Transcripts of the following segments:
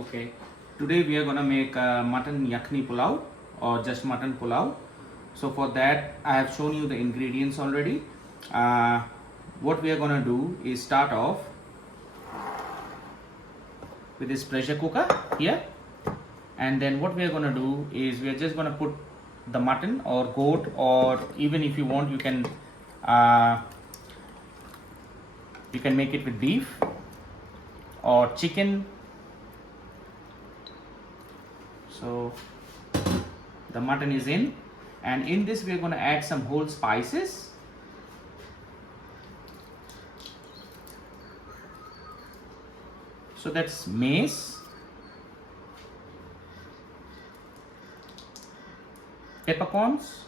Okay, today we are gonna make mutton yakhni pulao or just mutton pulao. So for that I have shown you the ingredients already. What we are gonna do is start off with this pressure cooker here, and then what we are gonna do is we are just gonna put the mutton or goat, or even if you want uh, you can make it with beef or chicken. So the mutton is in, and in this we are going to add some whole spices. So that's mace, peppercorns.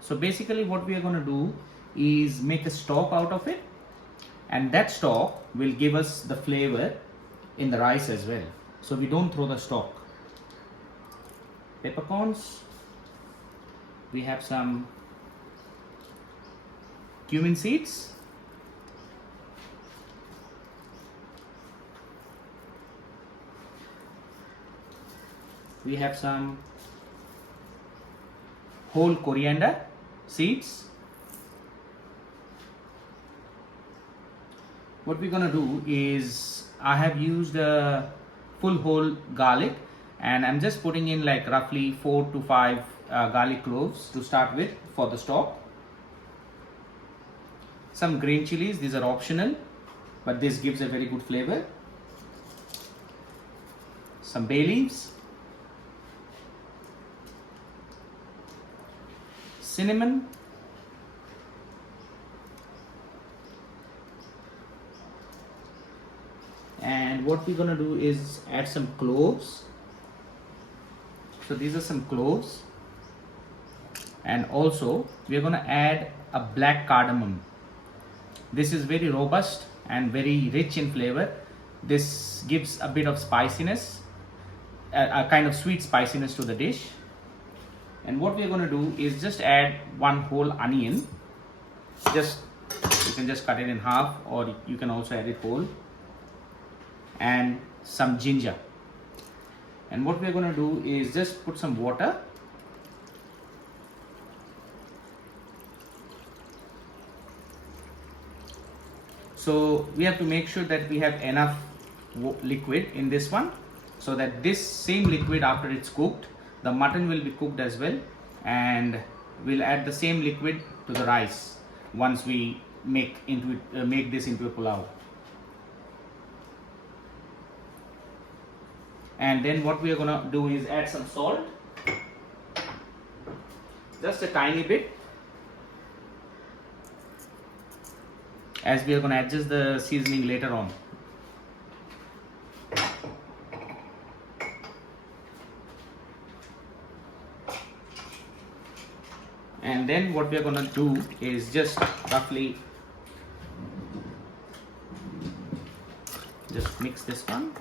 So basically what we are going to do is make a stock out of it, and that stock will give us the flavor in the rice as well. So we don't throw the stock. Peppercorns, we have some cumin seeds, we have some whole coriander seeds. What we're gonna do is I have used a full whole garlic, and I'm just putting in like roughly 4 to 5 garlic cloves to start with for the stock. Some green chilies, these are optional, but this gives a very good flavor. Some bay leaves, cinnamon, and what we're gonna do is add some cloves. So these are some cloves, and also we are gonna add a black cardamom. This is very robust and very rich in flavor. This gives a bit of spiciness, a kind of sweet spiciness to the dish. And what we are going to do is just add one whole onion. You can just cut it in half, or you can also add it whole, and some ginger. And what we are going to do is just put some water. So we have to make sure that we have enough liquid in this one, so that this same liquid, after it's cooked, the mutton will be cooked as well, and we'll add the same liquid to the rice once we make this into a pulao. And then what we are gonna do is add some salt, just a tiny bit, as we are gonna adjust the seasoning later on. And then what we are going to do is just roughly just mix this one.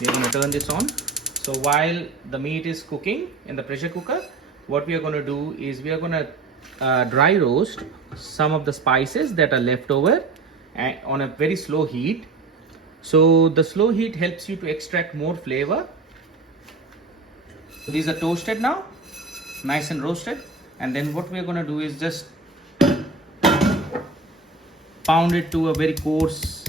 We are going to turn this on. So while the meat is cooking in the pressure cooker, what we are going to do is we are going to dry roast some of the spices that are left over on a very slow heat. So the slow heat helps you to extract more flavor. These are toasted now, nice and roasted. And then what we are going to do is just pound it to a very coarse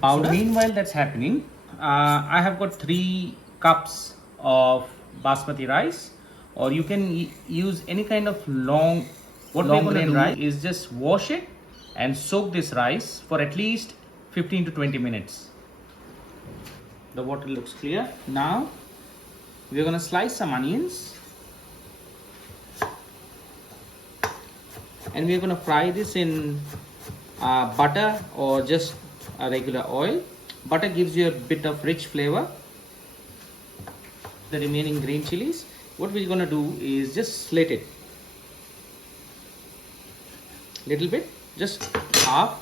powder. So meanwhile that's happening, I have got 3 cups of basmati rice, or you can use any kind of long grain rice. Is just wash it and soak this rice for at least 15 to 20 minutes. The water looks clear. Now we are going to slice some onions, and we are going to fry this in butter or just a regular oil. Butter gives you a bit of rich flavor. The remaining green chilies, what we're going to do is just slit it little bit, just half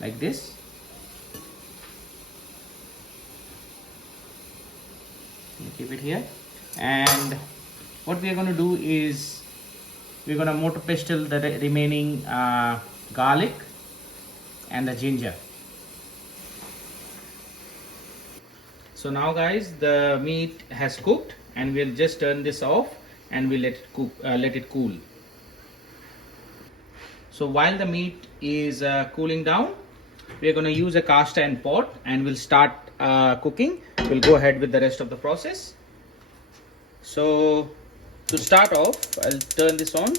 like this. Keep it here, and what we are going to do is we're going to motor pestle the remaining garlic and the ginger. So now guys, the meat has cooked, and we'll just turn this off and we'll let it cool. So while the meat is cooling down, we're going to use a cast iron pot and we'll start cooking. We'll go ahead with the rest of the process. So to start off, I'll turn this on,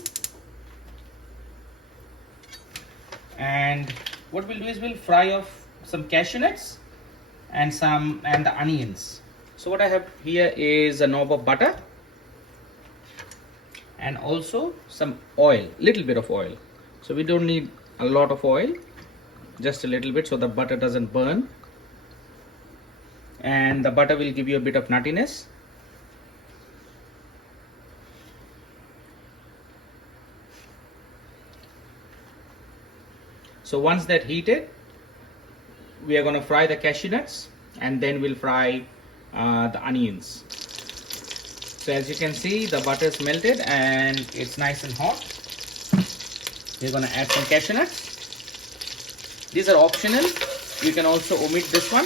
and what we'll do is we'll fry off some cashew nuts and the onions. So what I have here is a knob of butter and also some oil, little bit of oil. So we don't need a lot of oil, just a little bit, so the butter doesn't burn, and the butter will give you a bit of nuttiness. So once that heated, we are going to fry the cashew nuts, and then we'll fry the onions. So as you can see, the butter is melted and it's nice and hot. We're going to add some cashew nuts. These are optional. You can also omit this one.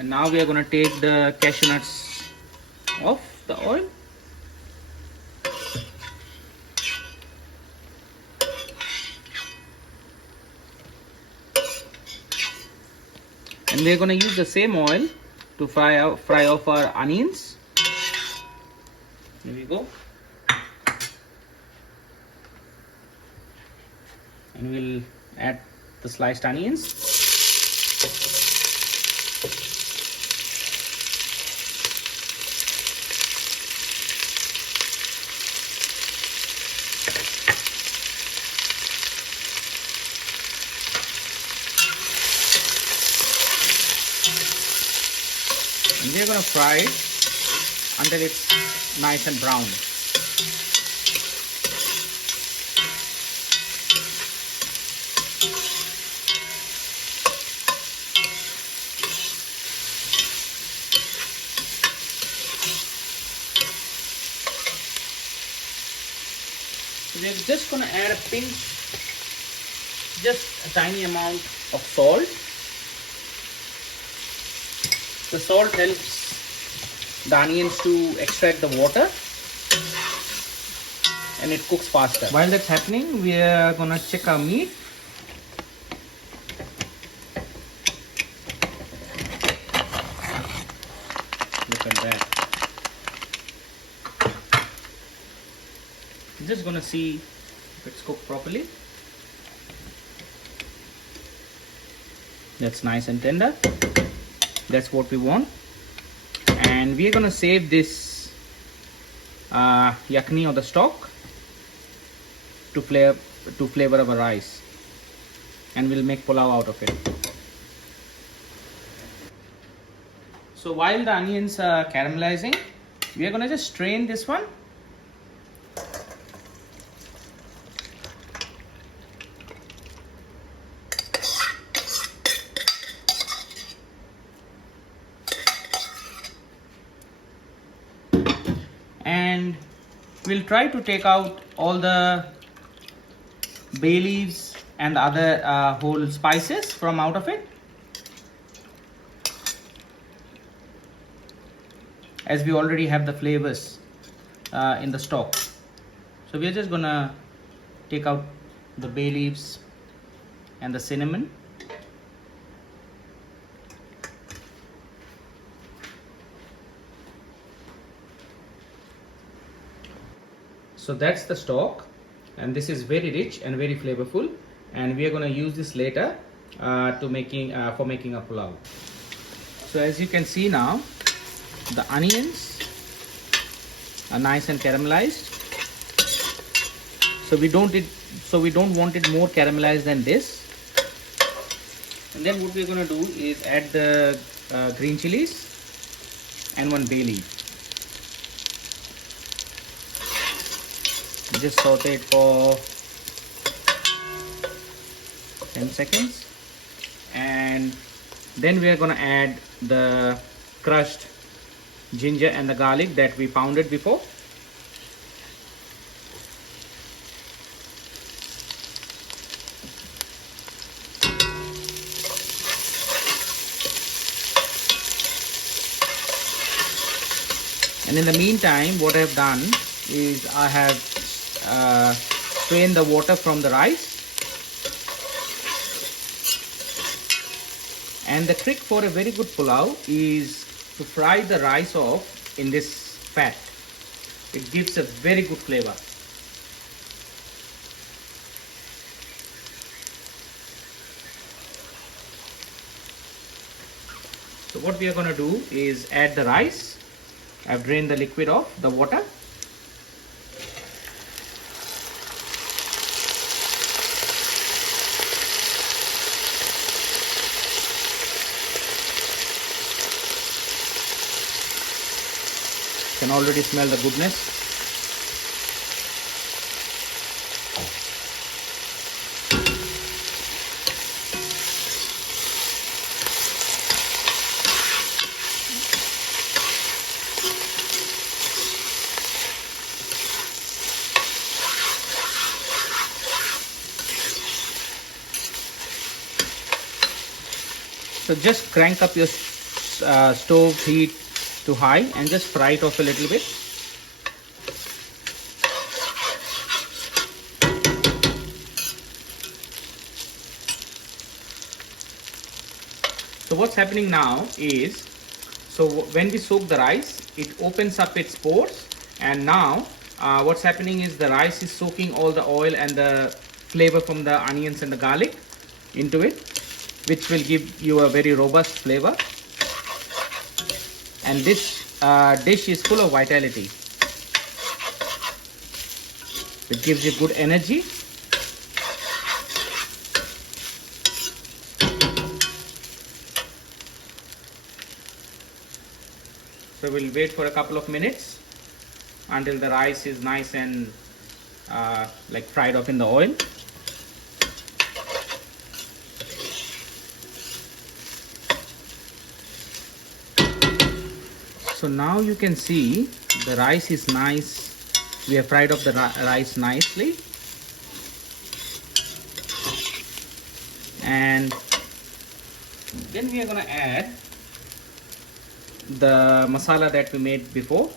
And now we are going to take the cashew nuts off the oil. And we are going to use the same oil to fry off our onions. Here we go. And we'll add the sliced onions. And we're going to fry it until it's nice and brown. So we're just going to add a pinch, just a tiny amount of salt. The salt helps the onions to extract the water, and it cooks faster. While that's happening, we are gonna check our meat. Look at that. I'm just gonna see if it's cooked properly. That's nice and tender. That's what we want. And we're gonna save this yakhni or the stock to flavor our rice, and we'll make pulao out of it. So while the onions are caramelizing, we are gonna just strain this one. And we'll try to take out all the bay leaves and the other whole spices from out of it, as we already have the flavors in the stock. So we're just gonna take out the bay leaves and the cinnamon. So that's the stock, and this is very rich and very flavorful, and we are going to use this later for making a pulao. So as you can see now, the onions are nice and caramelized. So we don't want it more caramelized than this. And then what we're going to do is add the green chilies and one bay leaf. Just saute it for 10 seconds, and then we are going to add the crushed ginger and the garlic that we pounded before. And in the meantime, what I have done is I have strained the water from the rice. And the trick for a very good pulao is to fry the rice off in this fat. It gives a very good flavor. So what we are going to do is add the rice. I've drained the liquid off the water. You can already smell the goodness. So just crank up your stove heat to high and just fry it off a little bit. So what's happening now is, so when we soak the rice, it opens up its pores, and now what's happening is the rice is soaking all the oil and the flavor from the onions and the garlic into it, which will give you a very robust flavor. And this dish is full of vitality. It gives you good energy. So we'll wait for a couple of minutes until the rice is nice and like fried off in the oil. So now you can see the rice is nice. We have fried up the rice nicely. And then we are going to add the masala that we made before.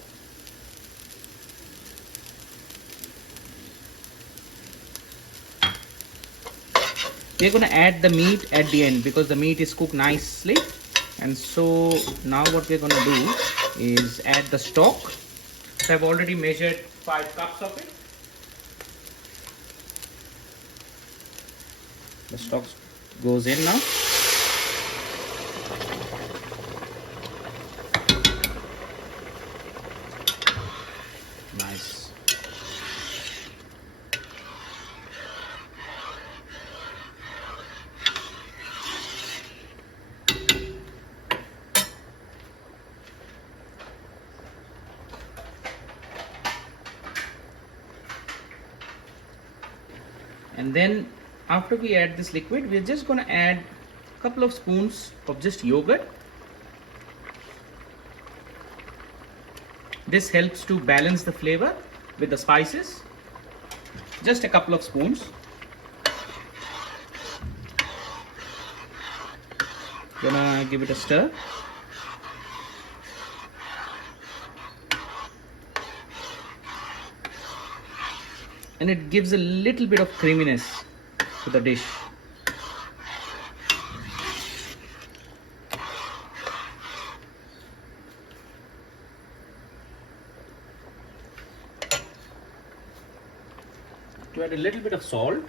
We are going to add the meat at the end because the meat is cooked nicely. And so now what we are going to do is add the stock. So I've already measured 5 cups of it. The stock goes in now. Nice. And then after we add this liquid, we're just going to add a couple of spoons of just yogurt. This helps to balance the flavor with the spices. Just a couple of spoons. Gonna give it a stir. And it gives a little bit of creaminess to the dish. To add a little bit of salt.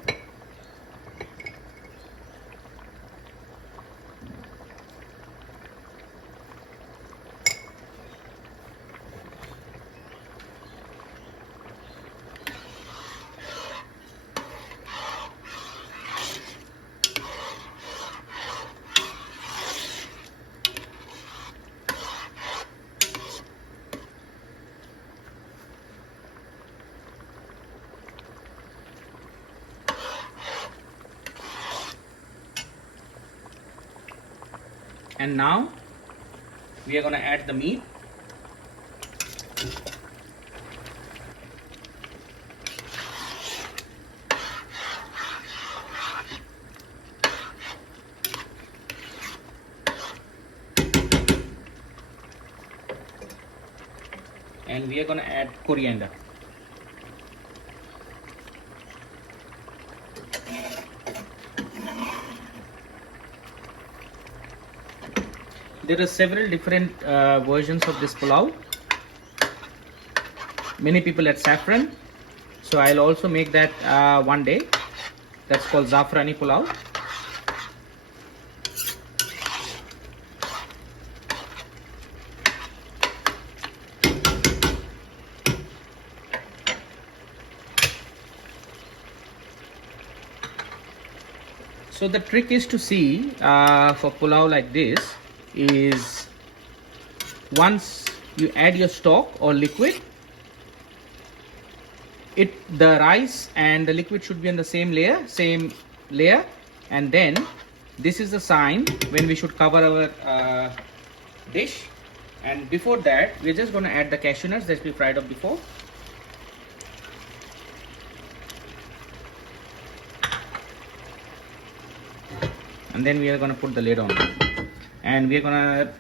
And now we are going to add the meat. And we are going to add coriander. There are several different versions of this pulao. Many people add saffron, so I'll also make that one day. That's called zafrani pulao. So the trick is to see for pulao like this is once you add your stock or liquid, the rice and the liquid should be on the same layer, and then this is the sign when we should cover our dish. And before that, we're just going to add the cashew nuts that we fried up before. And then we are going to put the lid on, and we are going to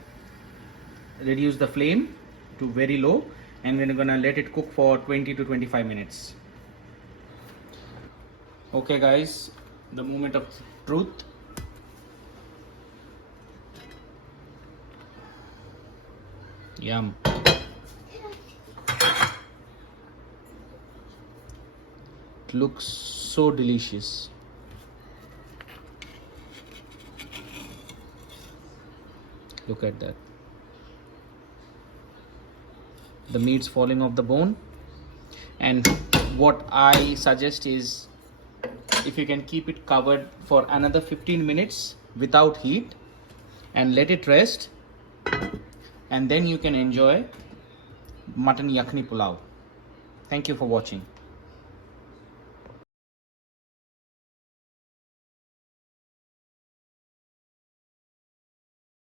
reduce the flame to very low, and we're going to let it cook for 20 to 25 minutes. Okay guys, the moment of truth. Yum. It looks so delicious. Look at that. The meat's falling off the bone. And what I suggest is, if you can keep it covered for another 15 minutes without heat and let it rest, and then you can enjoy mutton yakhni pulao. Thank you for watching.